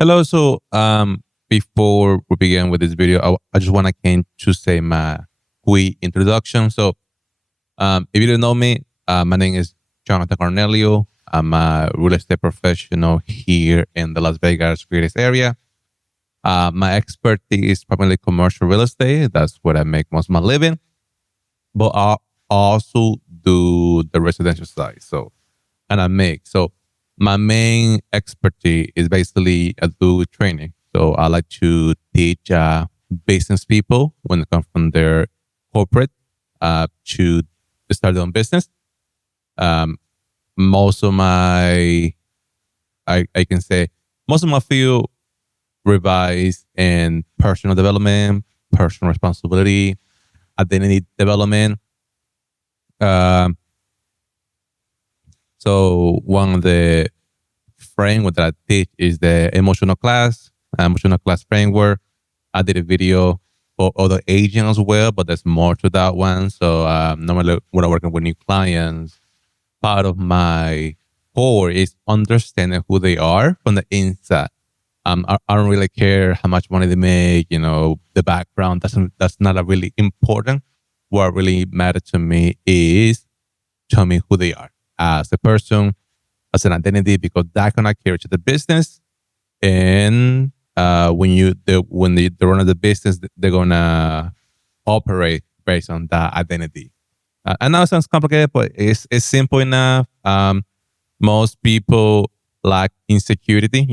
Hello. Before we begin with this video, I just want to say my quick introduction. If you don't know me, my name is Jonathan Cornelio. I'm a real estate professional here in the Las Vegas greatest area. My expertise is primarily commercial real estate. That's what I make most of my living. But I also do the residential side. My main expertise is basically I do training. So I like to teach business people when they come from their corporate to start their own business. Most of my, I can say, most of my field revise in personal development, personal responsibility, identity development. So one of the framework that I teach is the emotional class framework. I did a video for other agents as well, but there's more to that one. So normally when I'm working with new clients, part of my core is understanding who they are from the inside. I don't really care how much money they make, the background. That's not really important. What really matters to me is tell me who they are as a person, as an identity, because that gonna carry to the business. And when they run the business, they're gonna operate based on that identity. I know it sounds complicated, but it's simple enough. Most people lack insecurity,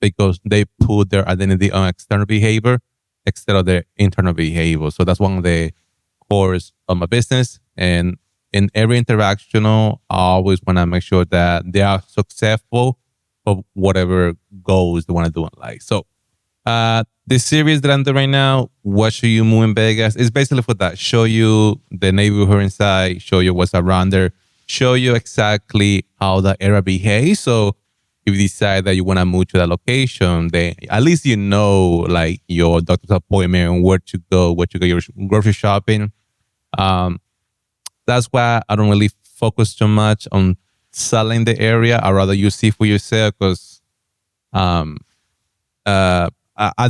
because they put their identity on external behavior instead of their internal behavior. So that's one of the cores of my business. And in every interaction, I always want to make sure that they are successful for whatever goals they want to do in life. So the series that I'm doing right now, What Should You Move in Vegas, is basically for that. Show you the neighborhood inside, show you what's around there, show you exactly how the area behaves. So if you decide that you want to move to that location, then at least like your doctor's appointment and where to go your grocery shopping. That's why I don't really focus too much on selling the area. I'd rather you see for yourself because I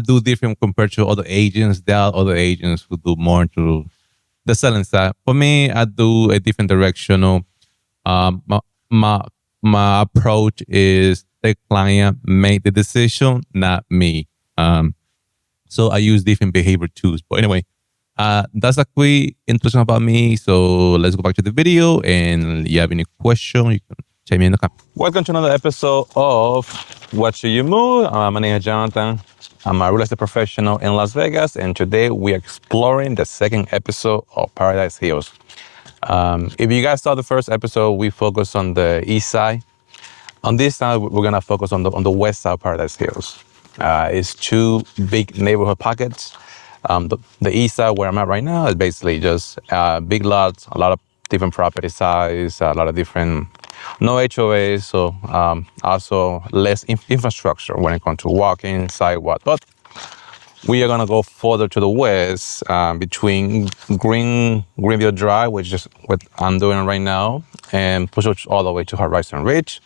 do different compared to other agents. There are other agents who do more into the selling side. For me, I do a different directional. My approach is the client make the decision, not me. So I use different behavior tools. But anyway, that's a quick introduction about me. So let's go back to the video. And if you have any question, you can check me in the comments. Welcome to another episode of What Should You Move? My name is Jonathan. I'm a real estate professional in Las Vegas. And today we're exploring the second episode of Paradise Hills. If you guys saw the first episode, we focused on the east side. On this side, we're going to focus on the west side of Paradise Hills. It's two big neighborhood pockets. The east side where I'm at right now is basically just big lots, a lot of different property size, a lot of different, no HOAs, so also less infrastructure when it comes to walking, sidewalk. But we are gonna go further to the west between Greenville Drive, which is what I'm doing right now, and push it all the way to Horizon Ridge.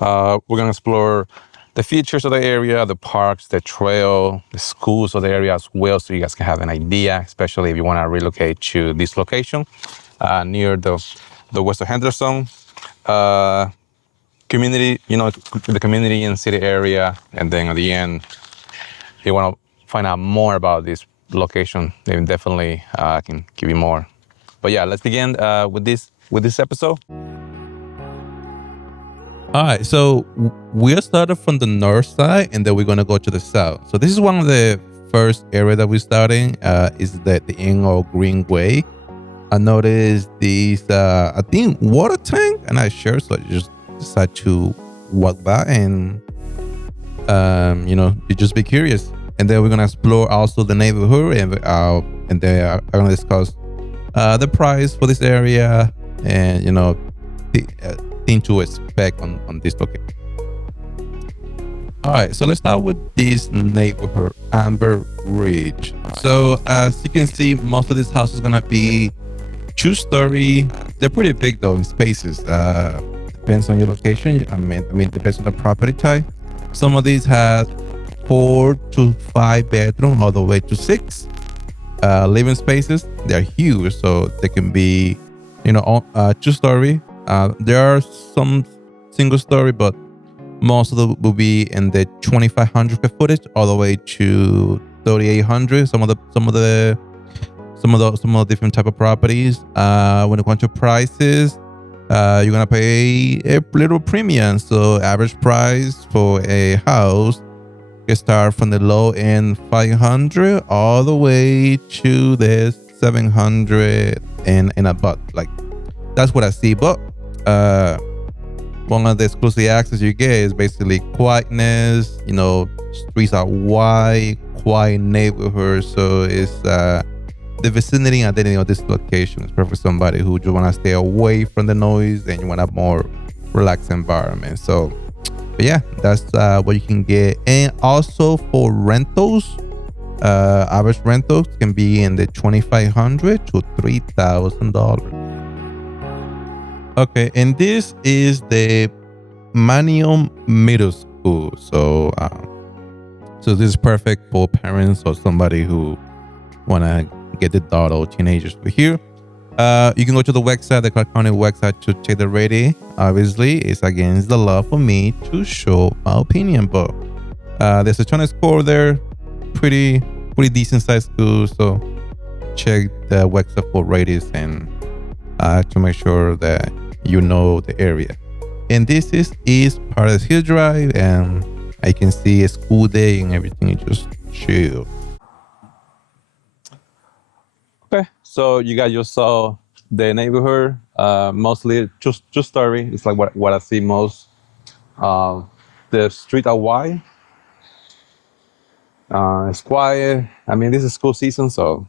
We're gonna explore the features of the area, the parks, the trail, the schools of the area as well, so you guys can have an idea, especially if you want to relocate to this location near the west of Henderson. Community, the community and city area, and then at the end, if you want to find out more about this location, then definitely I can give you more. But yeah, let's begin with this episode. All right, so we're started from the north side, and then we're gonna go to the south. So this is one of the first area that we're starting. Is the end of Greenway. I noticed these, I think water tank, and I sure, so I just decided to walk by and, you just be curious. And then we're gonna explore also the neighborhood, and then I'm gonna discuss the price for this area, and thing to expect on this location. All right, so let's start with this neighborhood, Amber Ridge. So as you can see, most of this house is gonna be 2-story. They're pretty big though in spaces. Depends on your location. I mean, depends on the property type. Some of these have 4 to 5 bedroom, all the way to 6 living spaces. They're huge, so they can be, 2-story. There are some single story, but most of them will be in the 2,500 square footage, all the way to 3,800. Some of the different type of properties. When it comes to prices, you're gonna pay a little premium. So average price for a house can start from the low end 500 all the way to the 700 and above. Like, that's what I see. But one of the exclusive access you get is basically quietness. Streets are wide, quiet neighborhood. So it's the vicinity and identity of this location is perfect for somebody who just want to stay away from the noise and you want a more relaxed environment. So, but yeah, that's what you can get. And also for rentals, average rentals can be in the $2,500 to $3,000. Okay, and this is the Manium Middle School. So, so this is perfect for parents or somebody who want to get the daughter or teenagers over here. You can go to the website, the Clark County website, to check the rating. Obviously, it's against the law for me to show my opinion, but there's a ton of score there. Pretty decent sized school. So check the website for ratings and to make sure that you know the area. And this is East Paradise Hill Drive, and I can see a school day and everything is just chill. Okay, so you guys just saw the neighborhood, mostly just story. It's like what I see most. The street are wide. It's quiet. I mean, this is school season, so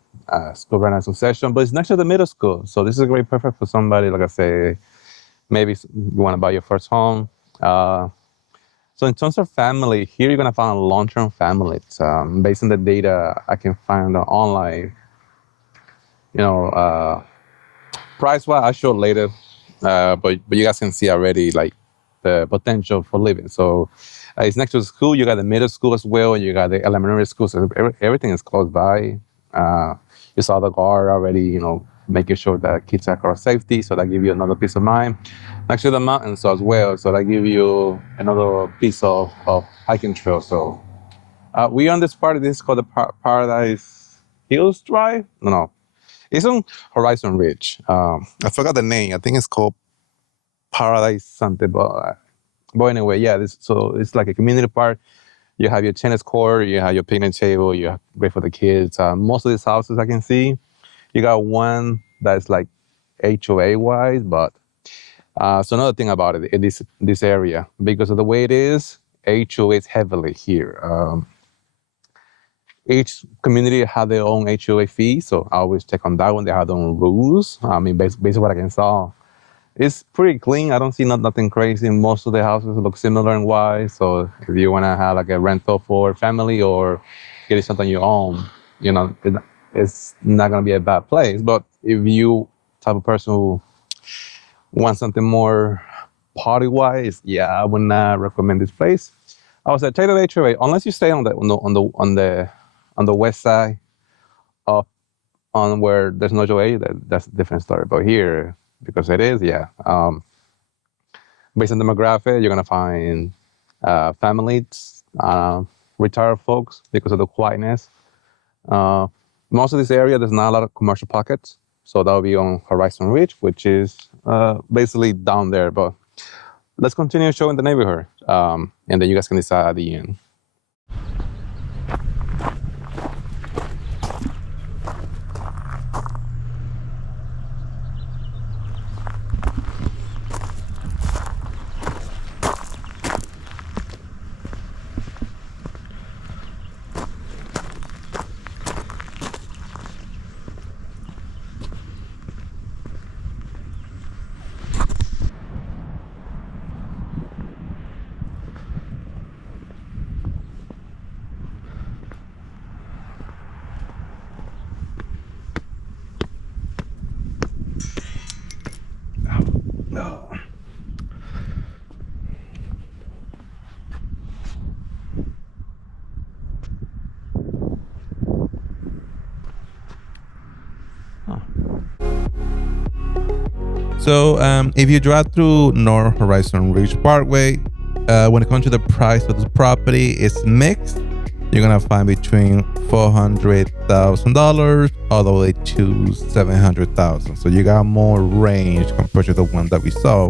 school right now is in session, but it's next to the middle school. So this is great, perfect for somebody, like I say, maybe you want to buy your first home. So in terms of family, here you're going to find a long-term family. Based on the data I can find online, price-wise, I'll show later, but you guys can see already like the potential for living. So it's next to the school. You got the middle school as well, and you got the elementary school. So everything is close by. You saw the guard already, making sure that kids are across safety. So that give you another peace of mind. Next to the mountains as well. So that give you another piece of hiking trail. So we on this part. This is called the Paradise Hills Drive. No. It's on Horizon Ridge. I forgot the name. I think it's called Paradise something. But anyway, yeah. So it's like a community park. You have your tennis court. You have your picnic table. You have great for the kids. Most of these houses I can see, you got one that's like HOA wise. But so another thing about it, this area, because of the way it is, HOA is heavily here. Each community have their own HOA fee, so I always check on that one. They have their own rules. I mean, based on what I can saw, it's pretty clean. I don't see nothing crazy. Most of the houses look similar in wise. So if you want to have like a rental for family or getting something you own, it's not gonna be a bad place. But if you type of person who wants something more party wise, yeah, I would not recommend this place. I would say take the HOA unless you stay on the west side of on where there's no HOA. That's a different story. But here, because it is, yeah. Based on demographic, you're gonna find families, retired folks because of the quietness. Most of this area, there's not a lot of commercial pockets, so that will be on Horizon Ridge, which is basically down there. But let's continue showing the neighborhood, and then you guys can decide at the end. So if you drive through North Horizon Ridge Parkway, when it comes to the price of the property, it's mixed. You're gonna find between $400,000 all the way to $700,000. So you got more range compared to the one that we saw.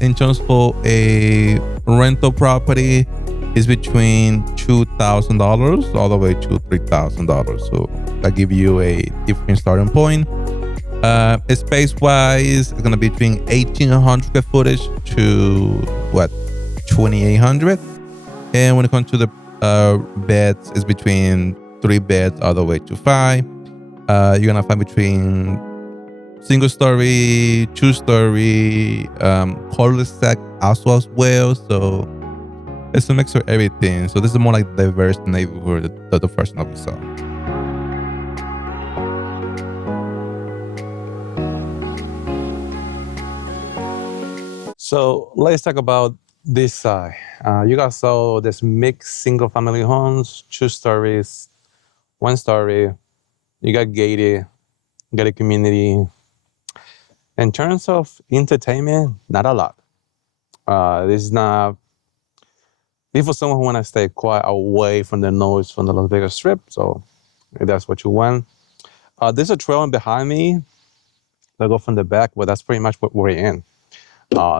In terms of a rental property, is between $2,000 all the way to $3,000. So that give you a different starting point. Space wise, it's gonna be between 1,800 square footage to 2,800. And when it comes to the beds, it's between 3 beds all the way to 5. You're gonna find between single story, 2-story, cul-de-sac also as well. So it's a mix of everything. So this is more like diverse neighborhood than the first one that we saw. So let's talk about this side. You guys saw this mixed single family homes, 2 stories, 1 story. You got gated, gated community. In terms of entertainment, not a lot. This is not, this for someone who want to stay quite away from the noise from the Las Vegas Strip. So if that's what you want. There's a trail behind me that go from the back, but that's pretty much what we're in.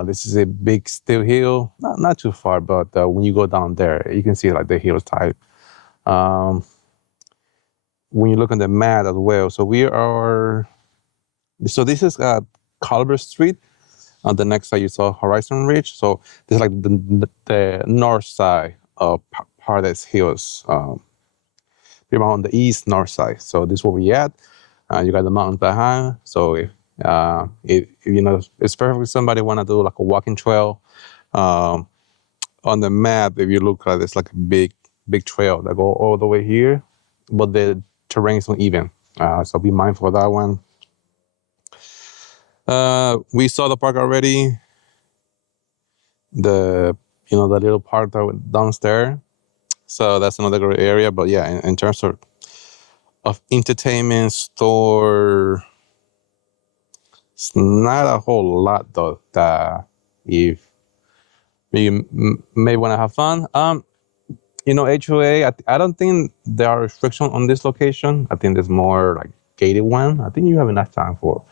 This is a big steel hill, not too far, but when you go down there, you can see like the hill type. When you look on the map as well, so this is Culver Street. On the next side, you saw Horizon Ridge. So this is like the north side of part of this hills. We're on the east north side. So this is where we at. You got the mountains behind. So if you know, it's perfect if somebody want to do like a walking trail. On the map, if you look at it, it's like a big trail that go all the way here, but the terrain is uneven. So be mindful of that one. We saw the park already. The little park downstairs. So that's another great area. But yeah, in terms of entertainment store, it's not a whole lot though. That if you may want to have fun. HOA. I don't think there are restrictions on this location. I think there's more like gated one. I think you have enough time for.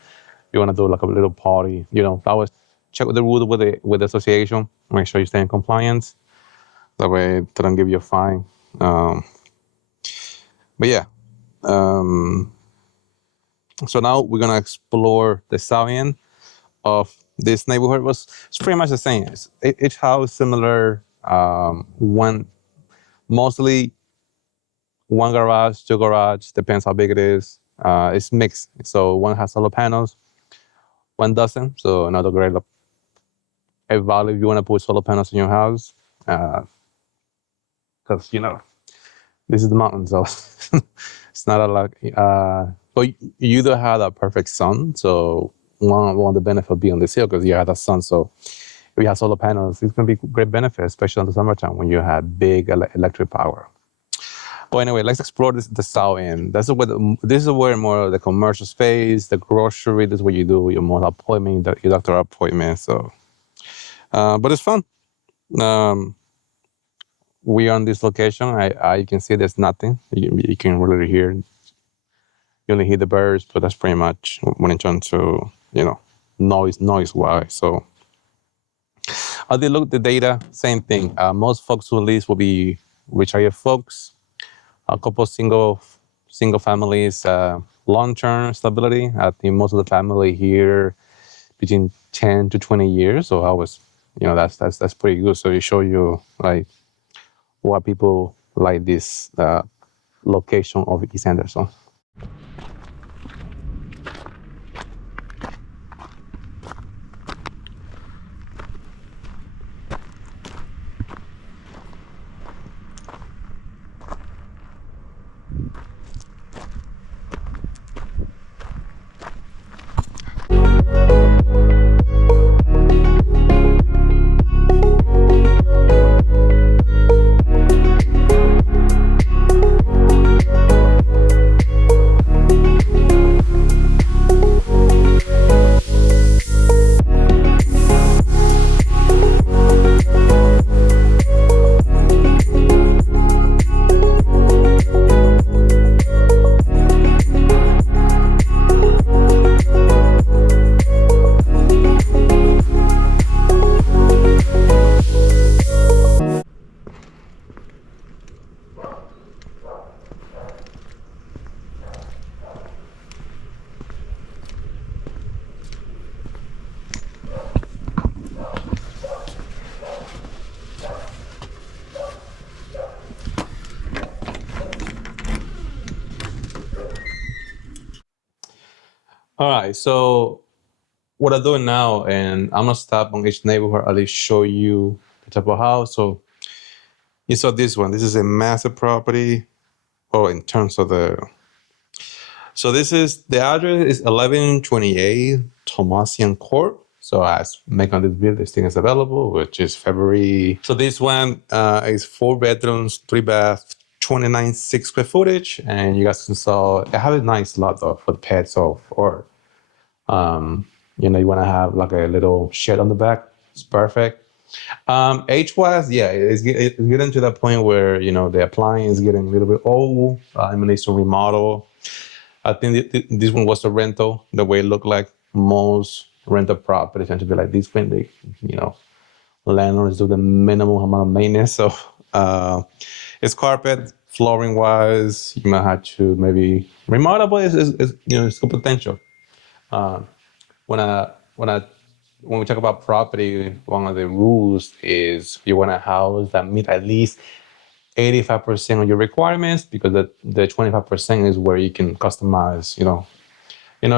You want to do like a little party. Always check with the rules with the association. Make sure you stay in compliance. That way they don't give you a fine. But yeah. So now we're gonna explore the south end of this neighborhood. It's pretty much the same. Each house similar. Mostly one garage, 2 garage. Depends how big it is. It's mixed. So one has solar panels, one doesn't. So another great value if you want to put solar panels in your house. Because this is the mountain, so it's not a lot. But you don't have that perfect sun, so one of the benefits of being on this hill because you have that sun. So if you have solar panels, it's gonna be great benefit, especially in the summertime when you have big electric power. But anyway, let's explore the south end. This is where more of the commercial space, the grocery. This is where you do your more appointment, your doctor appointment. So, but it's fun. We are on this location. You can see there's nothing. You can really hear. You only hear the birds, but that's pretty much when it comes to noise wise. So I did look at the data. Same thing. Most folks who lease will be retired folks. A couple single families, long-term stability. I think most of the family here between 10 to 20 years. So I was, that's pretty good. So it show you like why people like this location of East Henderson. All right. So what I'm doing now, and I'm gonna stop on each neighborhood. I'll just show you the type of house. So you saw this one. This is a massive property. Oh, in terms of the so this is the address is 1128 Tomasian Court. So as make on this bill, this thing is available, which is February. So this one is 4 bedrooms, 3 bath, 29.6 square footage, and you guys can saw I have a nice lot though for the pets or you want to have like a little shed on the back. It's perfect. Age wise, yeah, it's getting to that point where the appliance is getting a little bit old. It needs to remodel. I think this one was a rental. The way it looked like most rental properties tend to be like this when they, landlords do the minimum amount of maintenance. So it's carpet, flooring wise, you might have to maybe remodel, but it's good potential. When I when I when we talk about property, one of the rules is you want a house that meet at least 85% of your requirements, because the 25% is where you can customize. And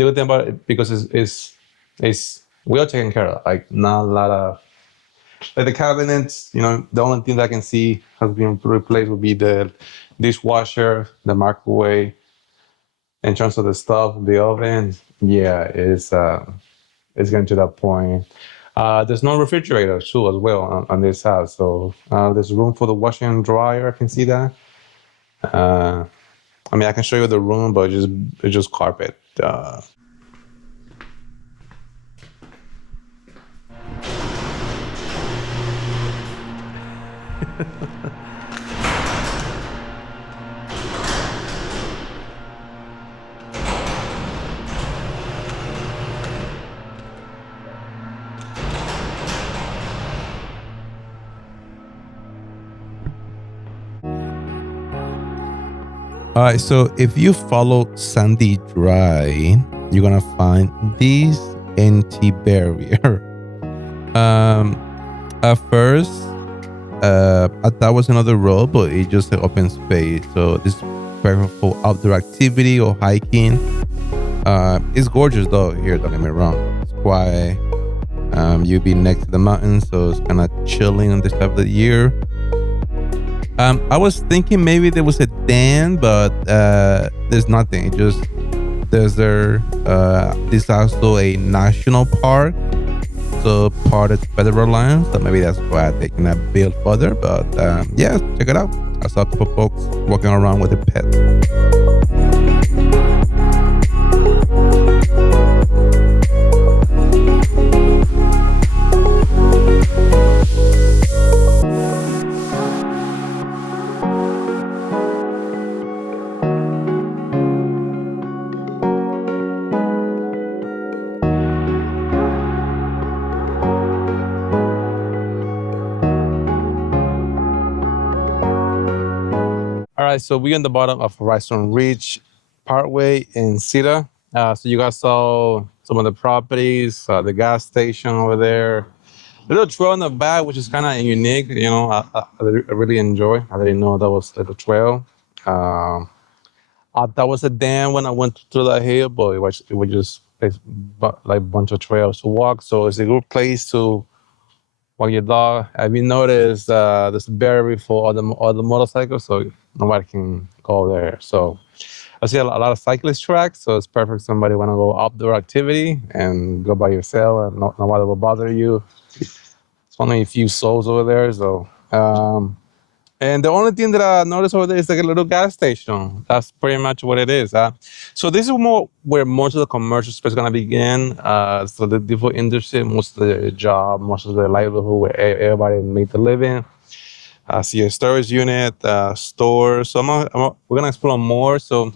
the good thing about it, because it's well taken care of. Like not a lot of like the cabinets. The only thing that I can see has been replaced would be the dishwasher, the microwave. In terms of the stuff, the oven, yeah, it's getting to that point. There's no refrigerator too as well on this house, so there's room for the washer and dryer. I can see that. Uh, I mean, I can show you the room, but it's just carpet. All right, so if you follow Sandy Dry, you're gonna find this empty barrier. At first, I thought it was another road, but it's just an open space. So this is perfect for outdoor activity or hiking. It's gorgeous though here. Don't get me wrong. It's quiet. You'll be next to the mountains, so it's kind of chilling on this time of the year. I was thinking maybe there was a dam, but there's nothing. It just desert. This is also a national park, so part of the federal land. So maybe that's why they cannot build further. But yeah, check it out. I saw a couple folks walking around with their pets. All right, so we're on the bottom of Horizon Ridge Parkway in Cedar. So you guys saw some of the properties, the gas station over there, little trail in the back, which is kind of unique. I really enjoy. I didn't know that was a little trail. Um, I thought it was a dam when I went through that hill, but it was just like a bunch of trails to walk. So it's a good place to walk your dog. Have you noticed there's a barrier for all the motorcycles, so nobody can go there. So I see a lot of cyclist tracks, so it's perfect. Somebody want to go outdoor activity and go by yourself, and nobody will bother you. It's only a few souls over there, so. And the only thing that I noticed over there is like a little gas station. That's pretty much what it is. So this is more where most of the commercial space is gonna begin. So the different industry, most of the job, most of the livelihood where everybody make a living. I see a storage unit, store. So we're gonna explore more. So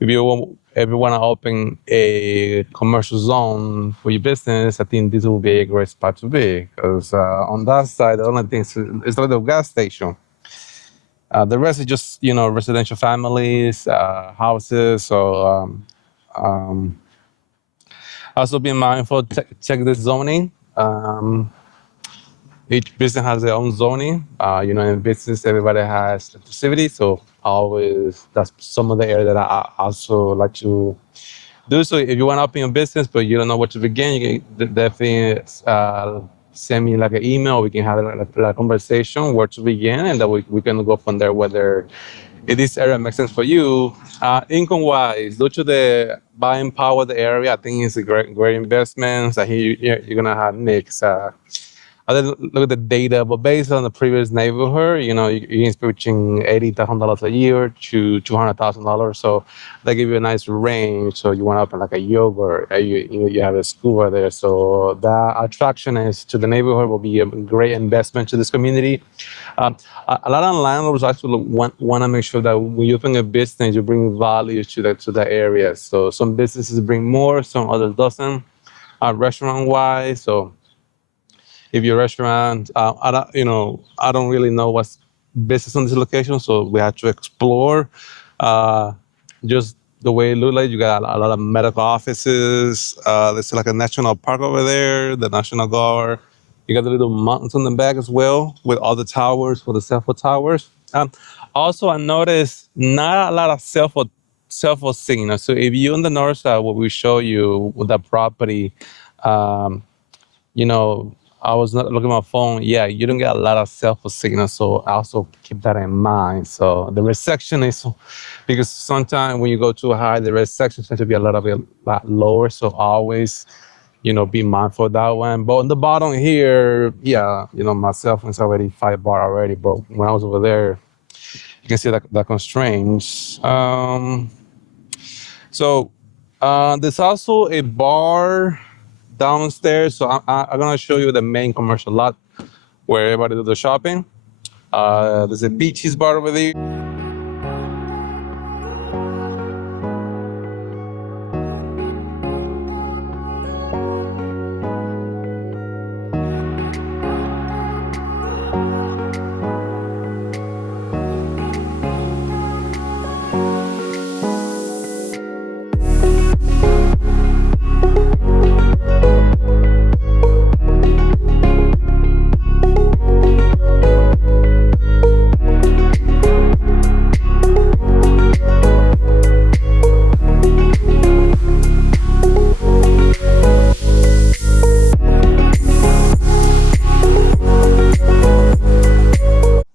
if you want to open a commercial zone for your business, I think this will be a great spot to be, because on that side, the only thing is a little gas station. The rest is just residential families, houses. So also be mindful. Check the zoning. Each business has their own zoning. In business, everybody has electricity. So always that's some of the area that I also like to do so. If you want to open your business but you don't know where to begin, you can definitely send me like an email. We can have like a conversation where to begin, and then we can go from there. Whether if this area makes sense for you, income wise, due to the buying power of the area, I think it's a great investment. I hear you're gonna have mix. I didn't look at the data, but based on the previous neighborhood, you're reaching $80,000 a year to $200,000. So they give you a nice range. So you want to open like a yogurt, you have a school over there. So that attraction is to the neighborhood will be a great investment to this community. Um, a lot of landlords actually want to make sure that when you open a business, you bring value to the area. So some businesses bring more, some others doesn't. Restaurant wise, so if your restaurant, I don't really know what's business on this location, so we have to explore. Uh, just the way it look like, you got a lot of medical offices. There's like a national park over there, the National Guard. You got the little mountains on the back as well, with all the towers for the cell phone towers. Also, I noticed not a lot of cell phone signals. So if you on the north side, what we show you with that property, um, you know, I was not looking at my phone. Yeah, you don't get a lot of cell phone signal, so I also keep that in mind. So the reception is because sometimes when you go too high, the reception tends to be a lot lower. So always, be mindful of that one. But on the bottom here, yeah, my cell phone's already 5 bar already. But when I was over there, you can see that constraints. So there's also a bar downstairs. So I'm gonna show you the main commercial lot where everybody do the shopping. There's a Beaches bar over there.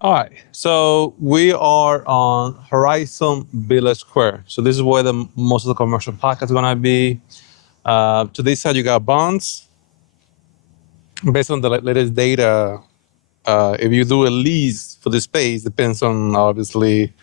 All right, so we are on Horizon Village Square. So this is where the most of the commercial park is gonna be. To this side, you got bonds. Based on the latest data, if you do a lease for the space, depends on obviously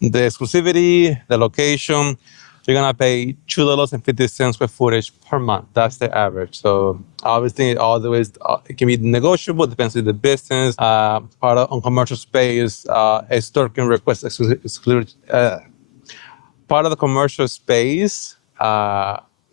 the exclusivity, the location. You're gonna pay $2.50 per footage per month. That's the average. So obviously, always it can be negotiable. Depends on the business. Part of on commercial space, a store can request exclusive part of the commercial space,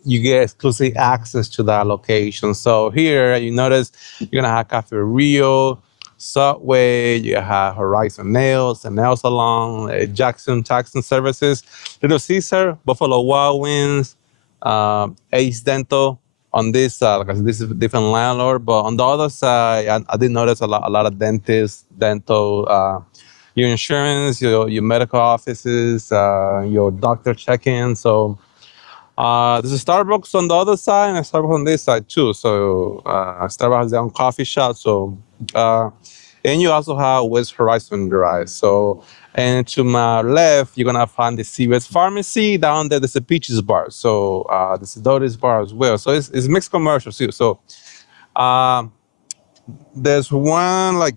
you get exclusive access to that location. So here you notice you're gonna have Cafe Rio, Subway, you have Horizon Nails, a nail salon, Jackson Services, Little Caesar, Buffalo Wild Wings, Ace Dental. On this side, like I said, this is a different landlord, but on the other side, I did notice a lot of dentists, dental, your insurance, your medical offices, your doctor check-in. So there's a Starbucks on the other side and a Starbucks on this side too. So Starbucks has their own coffee shop. So and you also have West Horizon Drive. So and to my left, you're gonna find the CVS Pharmacy. Down there, there's a Peaches Bar. So there's a Doris Bar as well. So it's mixed commercials too. So there's one like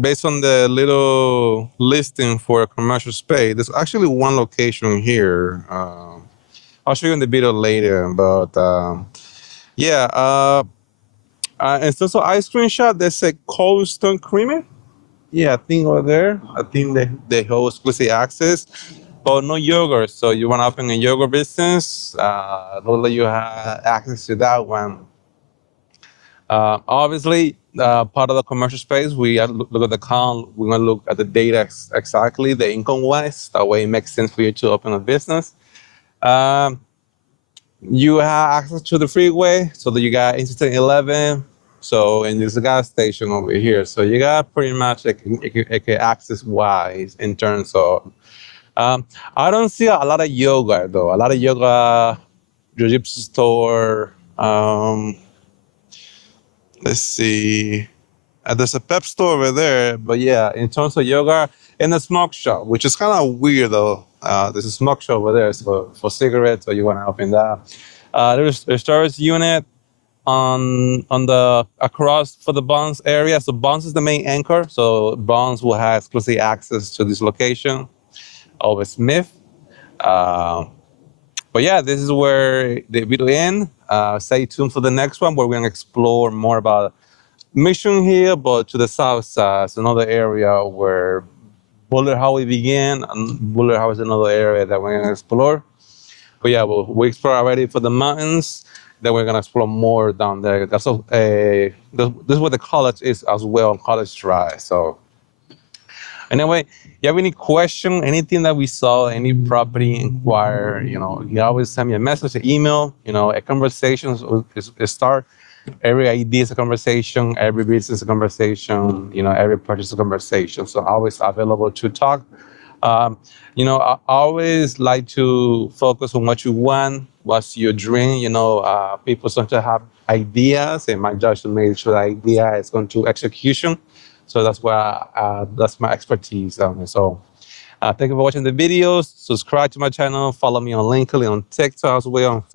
based on the little listing for a commercial space, there's actually one location here. I'll show you in the video later, but yeah. And so, ice cream shop, there's a Cold Stone Creamery. Yeah, I think over there. I think they hold exclusive access, but no yogurt. So you want to open a yogurt business, they'll let you have access to that one. Obviously, part of the commercial space, we have to look at the count. We're going to look at the data exactly, the income wise. That way it makes sense for you to open a business. You have access to the freeway, so that you got Interstate 11. So, and there's a gas station over here. So you got pretty much access wise in terms of. I don't see a lot of yoga though. A lot of yoga jiu-jitsu store. Let's see. There's a pep store over there, but yeah, in terms of yoga, and a smoke shop, which is kind of weird though. There's a smoke shop over there for cigarettes, so you want to open that. There's a storage unit on the across for the Bonds area. So Bonds is the main anchor. So Bonds will have exclusive access to this location over Smith. But yeah, this is where the video ends. Stay tuned for the next one where we're gonna explore more about Mission Hill, but to the south side. It's another area where Buller Highway began, and Buller Highway is another area that we're gonna explore. But yeah, we explore already for the mountains. Then we're gonna explore more down there. That's this is where the college is as well, College Drive. So anyway, you have any question, anything that we saw, any property inquire, you know, you always send me a message, an email, you know, a conversation is start. Every idea is a conversation, every business is a conversation, you know, every purchase is a conversation. So always available to talk. You know, I always like to focus on what you want, what's your dream. You know, people sometimes have ideas, and my job to make sure the idea is going to execution. So that's where that's my expertise. So thank you for watching the videos. Subscribe to my channel. Follow me on LinkedIn, on TikTok as well.